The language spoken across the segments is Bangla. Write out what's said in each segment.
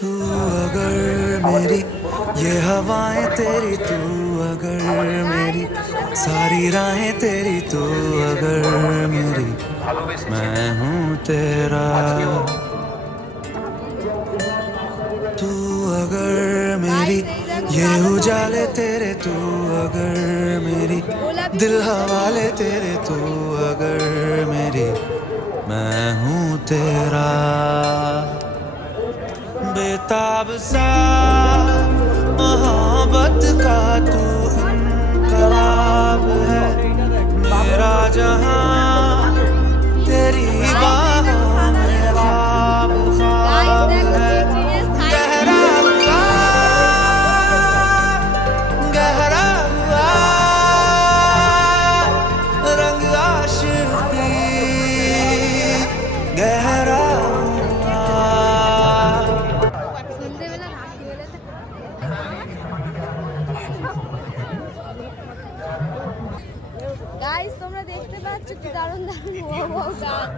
तू अगर मेरी ये हवाएं तेरी, तू अगर मेरी सारी राहें तेरी, तू अगर मेरी मैं हूँ तेरा। तू अगर मेरी ये उजाले तेरे, तू अगर मेरी दिल हवाले तेरे, तू अगर मेरी मैं हूँ तेरा। बेताब सा मोहब्बत का तू इनकलाब है, मेरा जहां तेरी बाहों में ख्वाब ख्वाब है। गहरा हुआ, गहरा हुआ रंग आशिकी, गहरा গাইস তোমরা দেখতে পাচ্ছ কি দারুণ দারুণ ও গাছ।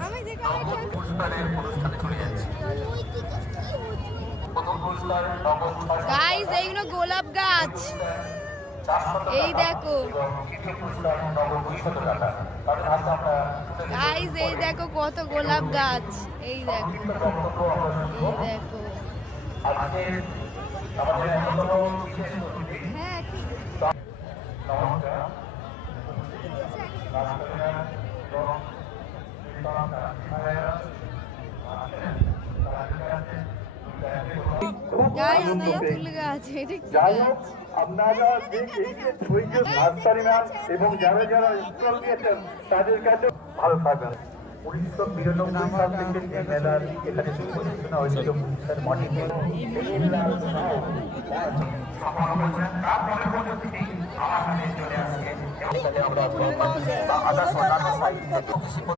গাইস এইগুলো গোলাপ গাছ, এই দেখো গাইস, এই দেখো কত গোলাপ গাছ, এই দেখো এই দেখো। হ্যাঁ ঠিক গাইস এই ফুল গাছ, এটা কি গাছ? আপনারা এই যে ছবিকে নার্সারি ম্যাম এবং যারা যারা স্টল দিয়েছেন তাদের কাছে ভালো থাকবেন। 1992 সাল থেকে এই মেলার এখানে প্রতিষ্ঠা হয়েছিল স্যার মর্নিং আমরা